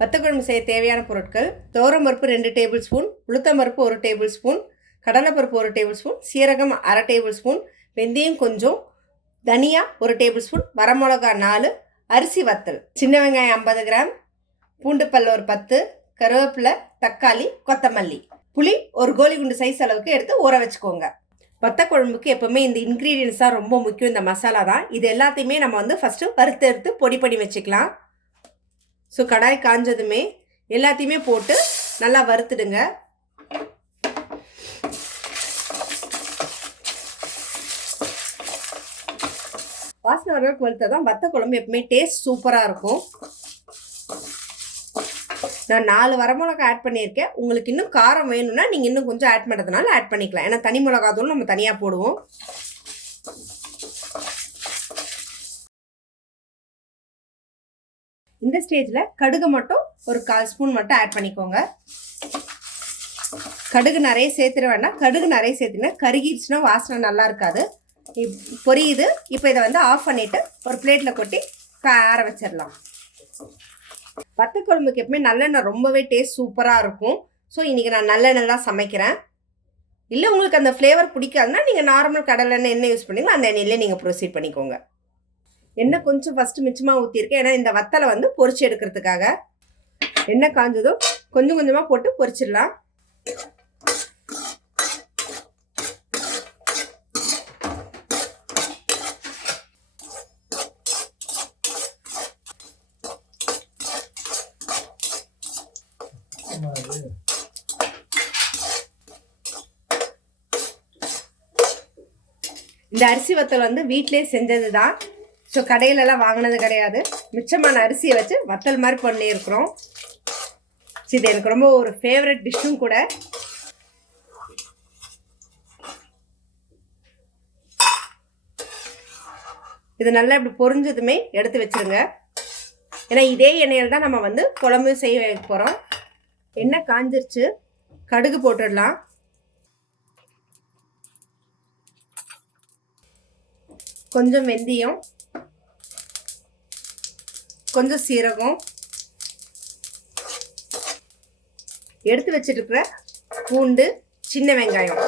வத்தக்குழம்பு செய்ய தேவையான பொருட்கள் பருப்பு ரெண்டு டேபிள் ஸ்பூன் உளுத்தம்பருப்பு ஒரு டேபிள் ஸ்பூன் கடலைப்பருப்பு ஒரு டேபிள் ஸ்பூன் சீரகம் அரை டேபிள் ஸ்பூன் வெந்தயம் கொஞ்சம் தனியா ஒரு டேபிள் ஸ்பூன் வரமிளகா நாலு அரிசி வத்தல். சின்ன வெங்காயம் ஐம்பது கிராம் பூண்டு பல் ஒரு பத்து கருவேப்பிலை தக்காளி கொத்தமல்லி. புளி ஒரு கோலி குண்டு சைஸ் அளவுக்கு எடுத்து ஊற வச்சுக்கோங்க. வத்த குழம்புக்கு எப்போவுமே இந்த இன்க்ரீடியன்ஸ் தான் ரொம்ப முக்கியம். இந்த மசாலா தான். இது எல்லாத்தையுமே நம்ம வந்து ஃபஸ்ட்டு வறுத்து எடுத்து பொடி பண்ணி வச்சுக்கலாம். ஸோ கடாய் காஞ்சதுமே எல்லாத்தையுமே போட்டு நல்லா வறுத்துடுங்க. வாசனை வரவேற்பு வறுத்தா தான் வத்த குழம்பு எப்பவுமே டேஸ்ட் சூப்பராக இருக்கும். நான் நாலு வரமிளகா ஆட் பண்ணியிருக்கேன். உங்களுக்கு இன்னும் காரம் வேணும்னா நீங்கள் இன்னும் கொஞ்சம் ஆட் பண்ணுறதுனால ஆட் பண்ணிக்கலாம். ஏன்னா தனி மிளகா நம்ம தனியாக போடுவோம். இந்த ஸ்டேஜில் கடுகு மட்டும் ஒரு கால் ஸ்பூன் மட்டும் ஆட் பண்ணிக்கோங்க. கடுகு நிறைய சேர்த்துட வேண்டாம் கடுகு நிறைய சேர்த்துனா கருகிடுச்சுன்னா வாசனை நல்லா இருக்காது. இப் பொரியுது. இப்போ இதை வந்து ஆஃப் பண்ணிவிட்டு ஒரு பிளேட்டில் கொட்டி ஆற வச்சிடலாம். வத்த குழம்புக்கு எப்பவுமே நல்லெண்ணெய் ரொம்பவே டேஸ்ட் சூப்பராக இருக்கும். ஸோ இன்றைக்கி நான் நல்லெண்ணெய் தான் சமைக்கிறேன். இல்லை உங்களுக்கு அந்த ஃப்ளேவர் பிடிக்காதுன்னா நீங்கள் நார்மல் கடலெண்ணெய் என்ன யூஸ் பண்ணீங்களோ அந்த எண்ணெயிலே நீங்கள் ப்ரொசீட் பண்ணிக்கோங்க. எண்ணெய் கொஞ்சம் ஃபஸ்ட்டு மிச்சமாக ஊற்றிருக்கேன் ஏன்னா இந்த வத்தலை வந்து பொறிச்சு எடுக்கிறதுக்காக. எண்ணெய் காஞ்சதும் கொஞ்சம் கொஞ்சமாக போட்டு பொரிச்சிடலாம். இந்த அரிசி வத்தல் வந்து வீட்டிலே செஞ்சது தான் ஸோ கடையிலலாம் வாங்கினது கிடையாது. மிச்சமான அரிசியை வச்சு வத்தல் மாதிரி பண்ணியிருக்கிறோம். இது எனக்கு ரொம்ப ஒரு ஃபேவரட் டிஷ்ஷும் கூட. இது நல்லா இப்படி பொறிஞ்சதுமே எடுத்து வச்சுருங்க. ஏன்னா இதே எண்ணெயில் தான் நம்ம வந்து குழம்பு செய்ய போகிறோம் எண்ணெய் காஞ்சிருச்சு. கடுகு போட்டுடலாம். கொஞ்சம் வெந்தயம். கொஞ்சம் சீரகம் எடுத்து வச்சிருக்கிற பூண்டு சின்ன வெங்காயம்.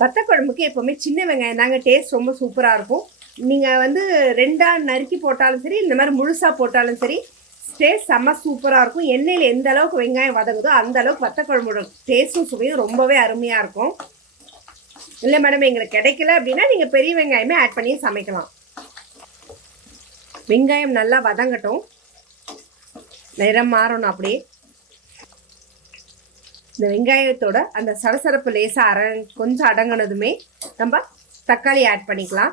வத்த குழம்புக்கு எப்போவுமே சின்ன வெங்காயம் தாங்க டேஸ்ட் ரொம்ப சூப்பராக இருக்கும். நீங்கள் வந்து ரெண்டாக நறுக்கி போட்டாலும் சரி இந்த மாதிரி முழுசாக போட்டாலும் சரி டேஸ்ட் செம்ம சூப்பராக இருக்கும். எண்ணெயில் எந்த அளவுக்கு வெங்காயம் வதங்குதோ அந்த அளவுக்கு வத்த குழம்போட டேஸ்ட்டும் சுவையும் ரொம்பவே அருமையாக இருக்கும். இல்லை மேடம் எங்களுக்கு கிடைக்கல அப்படின்னா நீங்கள் பெரிய வெங்காயமே ஆட் பண்ணி சமைக்கலாம். வெங்காயம் நல்லா வதங்கட்டும். நிறம் மாறணும் அப்படியே. இந்த வெங்காயத்தோட அந்த சரசரப்பு லேசாக அர கொஞ்சம் அடங்கினதுமே நம்ம தக்காளி ஆட் பண்ணிக்கலாம்.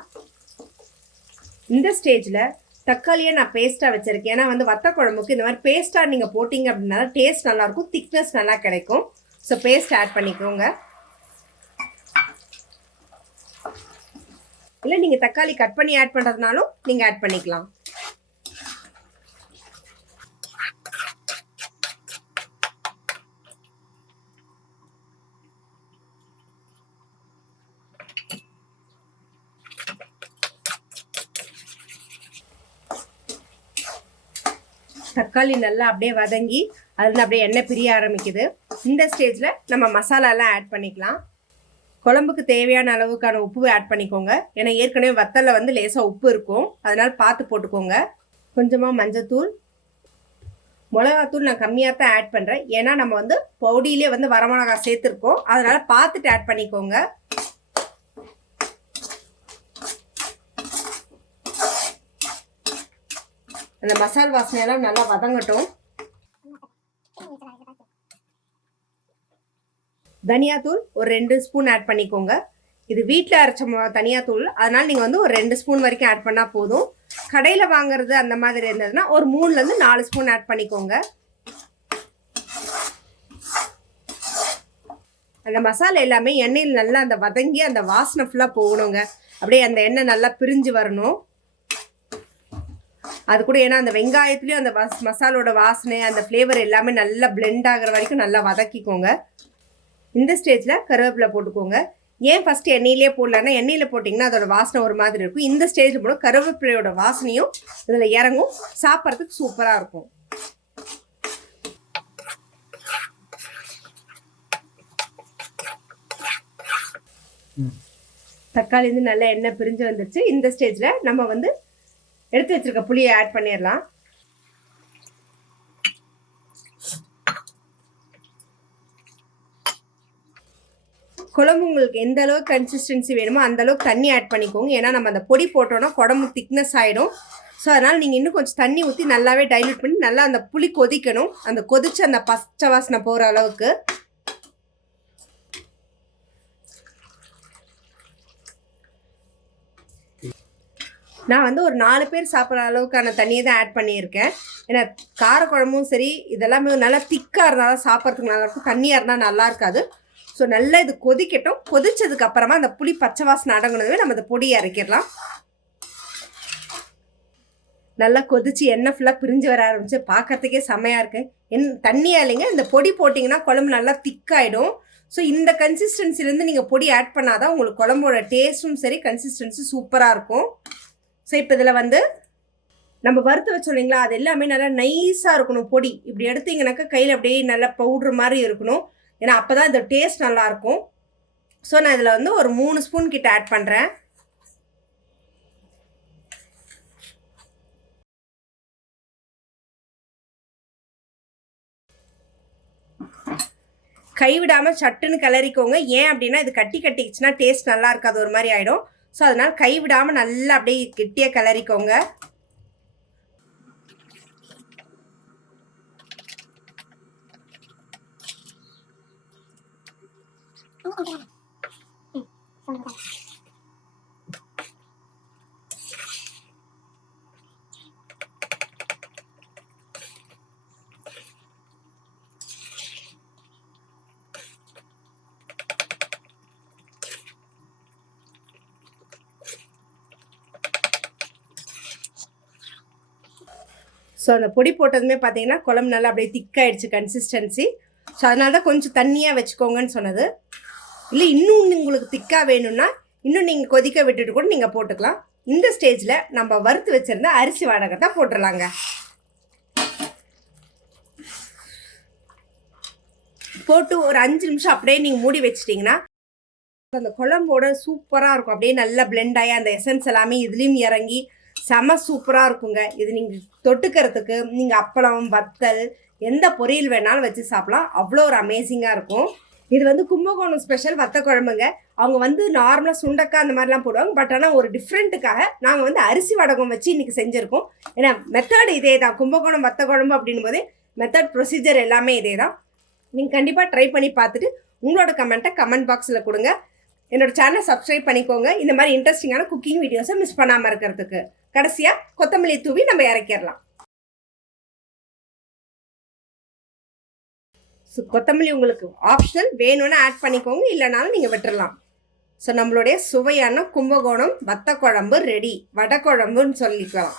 இந்த ஸ்டேஜில் தக்காளியை நான் பேஸ்ட்டாக வச்சுருக்கேன். ஏன்னா வந்து வத்த குழம்புக்கு இந்த மாதிரி பேஸ்ட்டாக நீங்கள் போட்டிங்க அப்படின்னா டேஸ்ட் நல்லாயிருக்கும் திக்னஸ் நல்லா கிடைக்கும். ஸோ பேஸ்ட் ஆட் பண்ணிக்கோங்க. இல்லை நீங்கள் தக்காளி கட் பண்ணி ஆட் பண்ணுறதுனாலும் நீங்கள் ஆட் பண்ணிக்கலாம். தக்காளி நல்லா அப்படியே வதங்கி அதுல அப்படியே எண்ணெய் பிரிய ஆரம்பிக்குது. இந்த ஸ்டேஜில் நம்ம மசாலாலாம் ஆட் பண்ணிக்கலாம். குழம்புக்கு தேவையான அளவுக்கான உப்பு ஆட் பண்ணிக்கோங்க. ஏன்னா ஏற்கனவே வத்தலில் வந்து லேசாக உப்பு இருக்கும். அதனால் பார்த்து போட்டுக்கோங்க. கொஞ்சமாக மஞ்சத்தூள். மிளகாத்தூள் நான் கம்மியாக தான் ஆட் பண்ணுறேன் ஏன்னா நம்ம வந்து பவுடியிலே வந்து வரமிளகா சேர்த்துருக்கோம். அதனால் பார்த்துட்டு ஆட் பண்ணிக்கோங்க. அந்த மசால் வாசனையெல்லாம் நல்லா வதங்கட்டும். தனியாத்தூள் ஒரு ரெண்டு ஸ்பூன் ஆட் பண்ணிக்கோங்க. இது வீட்டில் அரைச்ச தனியாத்தூள். அதனால் நீங்கள் வந்து ஒரு ரெண்டு ஸ்பூன் வரைக்கும் ஆட் பண்ணால் போதும். கடையில் வாங்குறது அந்த மாதிரி இருந்ததுன்னா ஒரு மூணுலேருந்து நாலு ஸ்பூன் ஆட் பண்ணிக்கோங்க. அந்த மசாலா எல்லாமே எண்ணெயில் நல்லா அந்த வதங்கி அந்த வாசனை ஃபுல்லாக போகணுங்க. அப்படியே அந்த எண்ணெய் நல்லா பிரிஞ்சு வரணும். அது கூட ஏன்னா அந்த வெங்காயத்துலேயும் அந்த வாஸ் மசாலோட வாசனை அந்த ஃப்ளேவர் எல்லாமே நல்லா பிளெண்ட் ஆகிற வரைக்கும் நல்லா வதக்கிக்கோங்க. இந்த ஸ்டேஜில் கருவேப்பிலை போட்டுக்கோங்க. ஏன் ஃபஸ்ட்டு எண்ணெயிலே போடலன்னா எண்ணெயில் போட்டிங்கன்னா அதோட வாசனை ஒரு மாதிரி இருக்கும். இந்த ஸ்டேஜில் போட கருவேப்பிலையோட வாசனையும் இதில் இறங்கும். சாப்பிட்றதுக்கு சூப்பராக இருக்கும். தக்காளி வந்து நல்லா எண்ணெய் பிரிஞ்சு வந்துருச்சு. இந்த ஸ்டேஜில் நம்ம வந்து எடுத்து வச்சிருக்க புளியை ஆட் பண்ணிடலாம். குழம்பு உங்களுக்கு எந்த அளவுக்கு கன்சிஸ்டன்சி வேணுமோ அந்த அளவுக்கு தண்ணி ஆட் பண்ணிக்கோங்க. ஏன்னா நம்ம அந்த பொடி போட்டோன்னா குழம்பு திக்னஸ் ஆகிடும் ஸோ அதனால் நீங்கள் இன்னும் கொஞ்சம் தண்ணி ஊற்றி நல்லாவே டைல்யூட் பண்ணி நல்லா அந்த புளி கொதிக்கணும். அந்த கொதித்து அந்த பச்சை வாசனை போகிற அளவுக்கு. நான் வந்து ஒரு நாலு பேர் சாப்பிட்ற அளவுக்கான தண்ணியை தான் ஆட் பண்ணியிருக்கேன். ஏன்னா காரக்குழம்பும் சரி இதெல்லாமே நல்லா திக்காக இருந்தால் தான் சாப்பிட்றதுக்கு நல்லாயிருக்கும் தண்ணியாக இருந்தால் நல்லா இருக்காது. ஸோ நல்லா இது கொதிக்கட்டும். கொதிச்சதுக்கு அப்புறமா அந்த புளி பச்சை வாசனை அடங்கினதுமே நம்ம இந்த பொடியை இறக்கிடலாம் நல்லா கொதிச்சு எண்ணெய் ஃபுல்லாக பிரிஞ்சு வர ஆரம்பிச்சு பார்க்கறதுக்கே செம்மையாக இருக்கு. என் தண்ணியாக இல்லைங்க. இந்த பொடி போட்டிங்கன்னா குழம்பு நல்லா திக்காயிடும் ஸோ இந்த கன்சிஸ்டன்சிலேருந்து நீங்கள் பொடி ஆட் பண்ணாதான் உங்களுக்கு குழம்போட டேஸ்ட்டும் சரி கன்சிஸ்டன்சி சூப்பராக இருக்கும். ஸோ இப்போ இதில் வந்து நம்ம வறுத்து வச்சோம் இல்லைங்களா? அது எல்லாமே நல்லா நைஸாக இருக்கணும் பொடி. இப்படி எடுத்தீங்கன்னாக்கா கையில் அப்படியே நல்லா பவுட்ரு மாதிரி இருக்கணும். ஏன்னா அப்போ தான் இந்த டேஸ்ட் நல்லாயிருக்கும் ஸோ நான் இதில் வந்து ஒரு மூணு ஸ்பூன் கிட்ட ஆட் பண்ணுறேன் கைவிடாமல் சட்டுன்னு கிளறிக்கோங்க. ஏன் அப்படின்னா இது கட்டி கட்டிக்கிச்சுன்னா டேஸ்ட் நல்லா இருக்காது ஒரு மாதிரி ஆகிடும் ஸோ அதனால் கைவிடாமல் நல்லா அப்படியே கெட்டியாக கிளறிக்கோங்க. ஸோ அந்த பொடி போட்டதுமே பார்த்தீங்கன்னா குழம்பு நல்லா அப்படியே திக்காயிடுச்சு கன்சிஸ்டன்சி ஸோ அதனால தான் கொஞ்சம் தண்ணியாக வச்சுக்கோங்கன்னு சொன்னது. இல்லை இன்னும் உங்களுக்கு திக்காக வேணும்னா இன்னும் நீங்கள் கொதிக்க விட்டுட்டு கூட நீங்கள் போட்டுக்கலாம். இந்த ஸ்டேஜில் நம்ம வறுத்து வச்சுருந்த அரிசி வாடகத்தை போட்டுடலாங்க. போட்டு ஒரு அஞ்சு நிமிஷம் அப்படியே நீங்கள் மூடி வச்சிட்டிங்கன்னா அந்த குழம்போட சூப்பராக இருக்கும். அப்படியே நல்லா பிளெண்ட் ஆகி அந்த எசன்ஸ் எல்லாமே இதுலேயும் இறங்கி செம சூப்பராக இருக்குங்க. இது நீங்கள் தொட்டுக்கிறதுக்கு நீங்கள் அப்பளம் வத்தல் எந்த பொரியல் வேணாலும் வச்சு சாப்பிடலாம். அவ்வளோ ஒரு அமேசிங்காக இருக்கும். இது வந்து கும்பகோணம் ஸ்பெஷல் வத்த குழம்புங்க அவங்க வந்து நார்மலாக சுண்டக்காய் அந்த மாதிரிலாம் போடுவாங்க. பட் ஆனால் ஒரு டிஃப்ரெண்ட்டுக்காக நாங்கள் வந்து அரிசி வடகம் வச்சு இன்றைக்கி செஞ்சுருக்கோம். ஏன்னா மெத்தட் இதே தான். கும்பகோணம் வத்த குழம்பு அப்படின்னும் போது மெத்தட் ப்ரொசீஜர் எல்லாமே இதே தான். நீங்கள் கண்டிப்பாக ட்ரை பண்ணி பார்த்துட்டு உங்களோட கமெண்ட்டை கமெண்ட் பாக்ஸில் கொடுங்க. என்னோட சேனலை சப்ஸ்கிரைப் பண்ணிக்கோங்க. இந்த மாதிரி இன்ட்ரெஸ்டிங்கான குக்கிங் வீடியோஸை மிஸ் பண்ணாமல் இருக்கிறதுக்கு. கடைசியாக கொத்தமல்லி தூவி நம்ம இறக்கிடலாம். கொத்தமல்லி உங்களுக்கு ஆப்ஷனல் வேணும்னு ஆட் பண்ணிக்கோங்க இல்லைனாலும் நீங்கள் விட்டுறலாம். ஸோ நம்மளுடைய சுவையான கும்பகோணம் வத்த குழம்பு ரெடி வடை குழம்புன்னு சொல்லிக்கலாம்.